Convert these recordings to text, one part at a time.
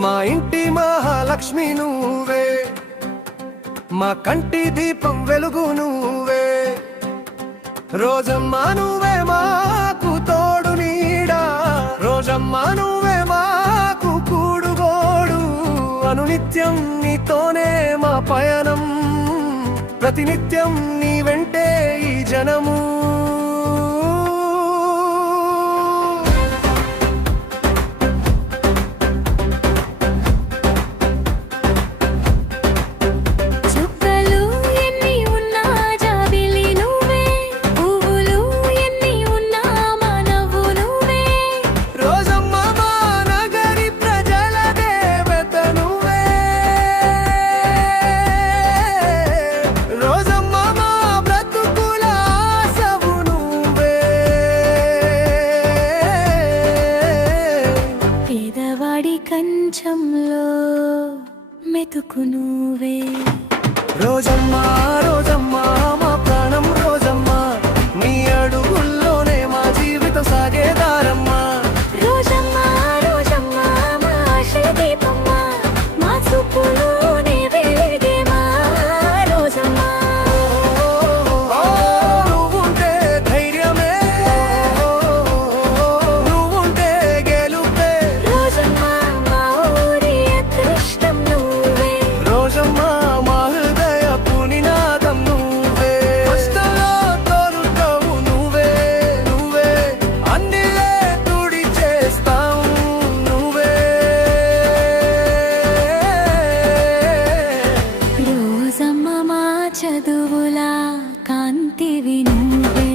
మా ఇంటి మహాలక్ష్మి నువ్వే, మా కంటి దీపం వెలుగు నువ్వే. రోజమ్మా నువ్వే మాకు తోడు నీడా, రోజమ్మా నువ్వే మాకు కూడుగోడు. అనునిత్యం నీతోనే మా పయనం, ప్రతినిత్యం నీ వెంటే ఈ జనము. కంచంలో మెతుకు నువ్వే. రోజమ్మా రోజమ్మా మా ప్రాణం రోజమ్మా, నీ అడుగుల్లోనే మా జీవితం సాగేదారమ్మా. రోజమ్మా రోజమ్మా మా ఆశ దీపమ్మా, మా చూపులోనే వెలిగేమా రోజమ్మా. నువ్వుంటే ధైర్యమే, నువ్వుంటే గెలుపే. రోజమ్మా మా ఊరి అదృష్టం నువ్వే. రోజమ్మా మా హృదయ పునినాదం నువ్వే. కష్టంలో తోడుతావు నువ్వే, నువ్వే అన్నిలే తుడి చేస్తావు నువ్వే. రోజమ్మా మా చదువులా కాంతివి నువ్వే.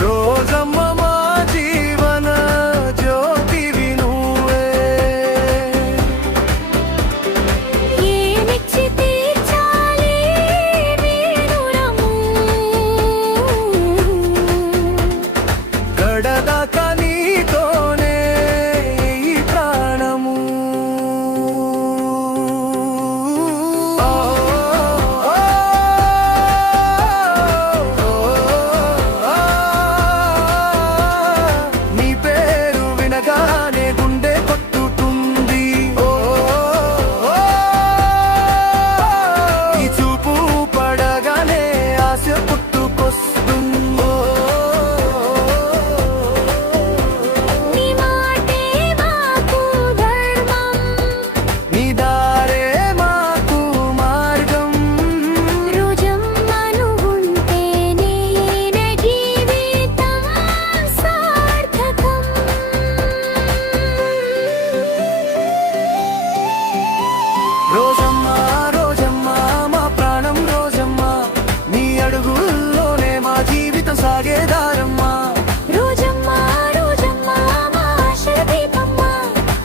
రోజమ్మ మా జీవన జ్యోతివి నువ్వే. ఏమిచ్చి తీర్చాలి వీరురము, గడదాకా నీతోనే ఈ ప్రాణము. నీ పేరు వినగానే గుండె కొట్టుతుంది. ఈ చూపు పడగానే ఆశ పుట్టుకొస్తుంది. నీ మాటే మాకు ధర్మం, నీ దారే మాకు మార్గం. రోజమ్మా నువ్వుంటేనే నా జీవితం సార్థకం. రోజమ్మా రోజమ్మా మా ప్రాణం రోజమ్మా, నీ అడుగుల్లోనే మా జీవితం సాగేదారమ్మా. రోజమ్మా రోజమ్మా మా ఆశ దీపమ్మా,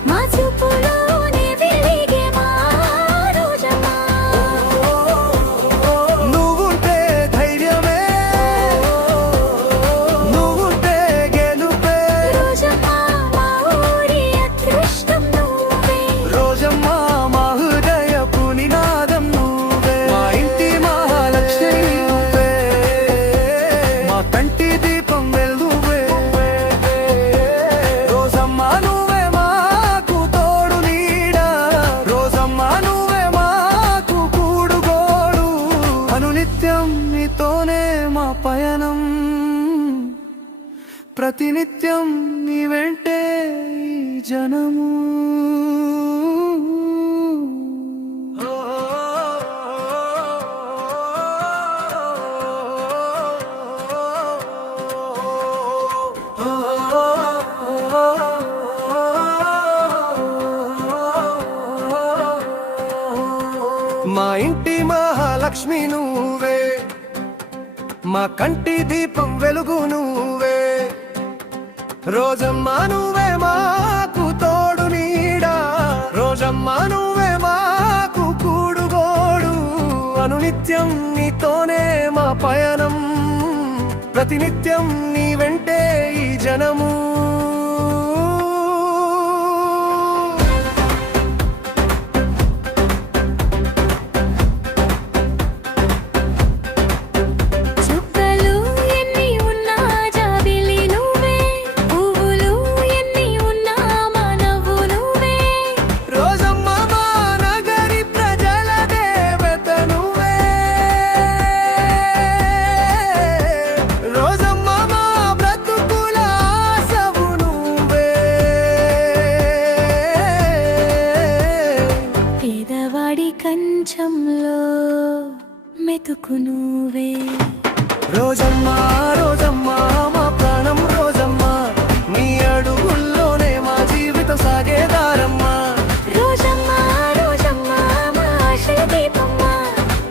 మా చూపులోనే వెలిగేమా రోజమ్మా. నువ్వుంటే ధైర్యమే, నువ్వుంటే గెలుపే. రోజమ్మా మా ఊరి అదృష్టం నువ్వే. రోజమ్మా మా హృదయ పునినాదం నువ్వే. మా ఇంటి మహాలక్ష్మి నువ్వే, మా కంటి దీపం వెలుగువే. రోజమ్మా నువ్వే మాకు తోడు నీడా, రోజమ్మా నువ్వే మాకు కూడుగోడు. అనునిత్యం నీతోనే మా పయనం, ప్రతినిత్యం నీ వెంటే ఈ జనము. మా ఇంటి మహాలక్ష్మి నువ్వే, మా కంటి దీపం వెలుగు నువ్వే. రోజమ్మా నువ్వే మాకు తోడు నీడా, రోజమ్మా నువ్వే మాకు కూడుగోడు. అనునిత్యం నీతోనే మా పయనం, ప్రతినిత్యం నీ వెంటే ఈ జనము. చుక్కలు ఎన్ని ఉన్నా జాబిలి నువ్వే, పువ్వులు ఎన్ని ఉన్నా మెతుకు నువ్వే. రోజమ్మా రోజమ్మా మా ప్రాణం రోజమ్మా, నీ అడుగుల్లోనే మా జీవితం సాగేదారమ్మా. రోజమ్మా రోజమ్మా మా ఆశల దీపమ్మా,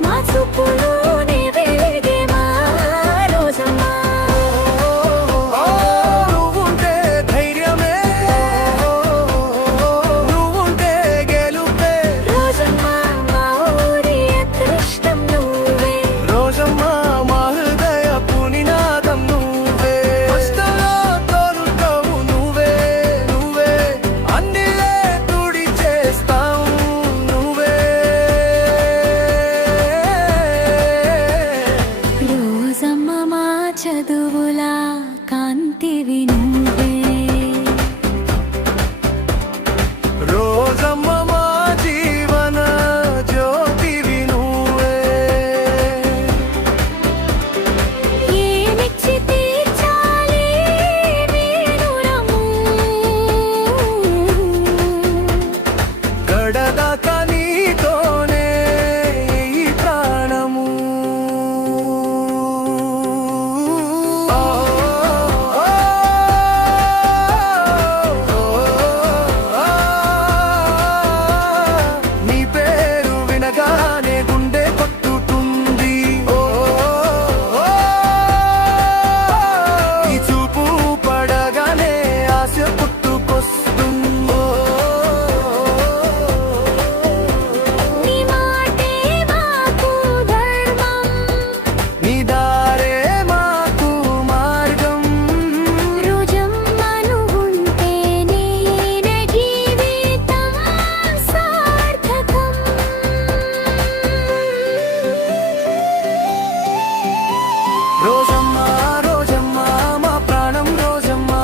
మా చూపులోనే వెలిగేమా రోజమ్మా. నువ్వుంటే ధైర్యమే, నువ్వుంటే గెలుపే. రోజమ్మా మా ఊరి అదృష్టం నువ్వే. రోజమ్మా మా హృదయపు నినాదం నువ్వే. కష్టంలో తోడుంటావు నువ్వే, నువ్వే అన్నిలే తుడి చేస్తావు నువ్వే. రోజమ్మా మా చదువుల కాంతివి నువ్వే. రోజమ్మ మా జీవన జ్యోతివి నువ్వే. ఏమిచ్చి తీర్చాలి వీరురము, గడదాకా నీతోనే ఈ ప్రాణము. నీ పేరు వినగానే గుండె కొట్టుతుంది. ఈ చూపు పడగానే ఆశ పుట్టుకొస్తుంది. నీ మాటే మాకు ధర్మం, నీ దారే మాకు మార్గం. రోజమ్మా నువ్వుంటేనే నా జీవితం సార్థకం. రోజమ్మా రోజమ్మా మా ప్రాణం రోజమ్మా,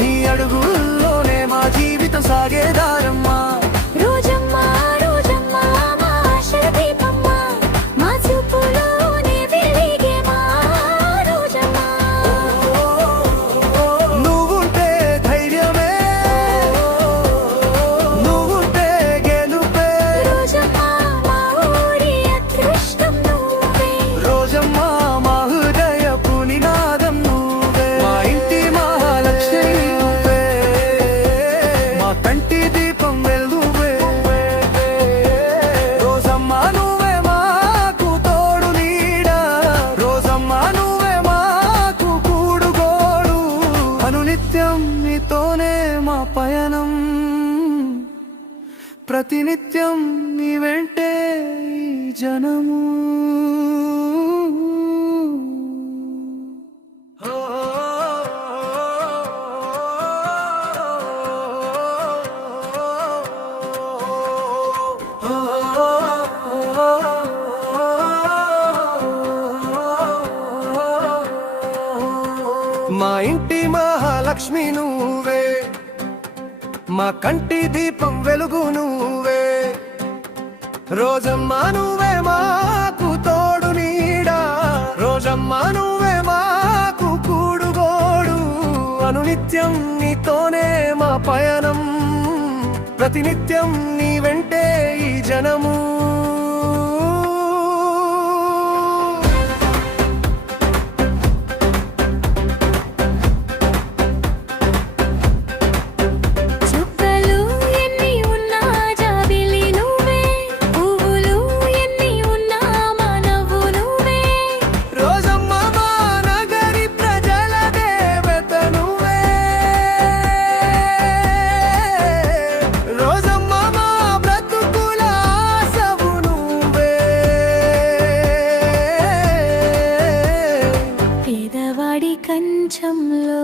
నీ అడుగుల్లోనే మా జీవితం సాగేదారమ్మా. రోజమ్మా రోజమ్మా మా ఆశల దీపమ్మా, మా చూపులోనే వెలిగేమా రోజమ్మా. నువ్వుంటే ధైర్యమే, నువ్వుంటే గెలుపే. రోజమ్మా మా ఊరి అదృష్టం నువ్వే. రోజమ్మా మా హృదయపు నినాదం నువ్వే. మా ఇంటి మహాలక్ష్మి నువ్వే, మా కంటి దీపం వెలుగువే. రోజమ్మా నువ్వే మాకు తోడు నీడ, రోజమ్మా నువ్వే మాకు కూడుగోడు. అనునిత్యం నీతోనే మా పయనం, ప్రతినిత్యం నీ వెంటే ఈ జనము. మా ఇంటి మహాలక్ష్మి నువ్వే, మా కంటి దీపం వెలుగు నువ్వే. రోజమ్మా నువ్వే మాకు తోడు నీడ, రోజమ్మా నువ్వే మాకు కూడుగోడు. అనునిత్యం నీతోనే మా పయనం, ప్రతినిత్యం నీ వెంటే ఈ జనము. చుక్కలు ఎన్ని ఉన్నా జాబిలి నువ్వే, పువ్వులు ఎన్ని ఉన్నా మానవు నువ్వే. రోజమ్మా మా నగరి ప్రజల దేవత నువ్వే. రోజమ్మా మా బ్రతుకుల ఆశవు నువ్వే. పేదవాడి కంచంలో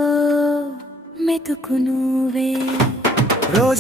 మెతుకు నువ్వే. రోజ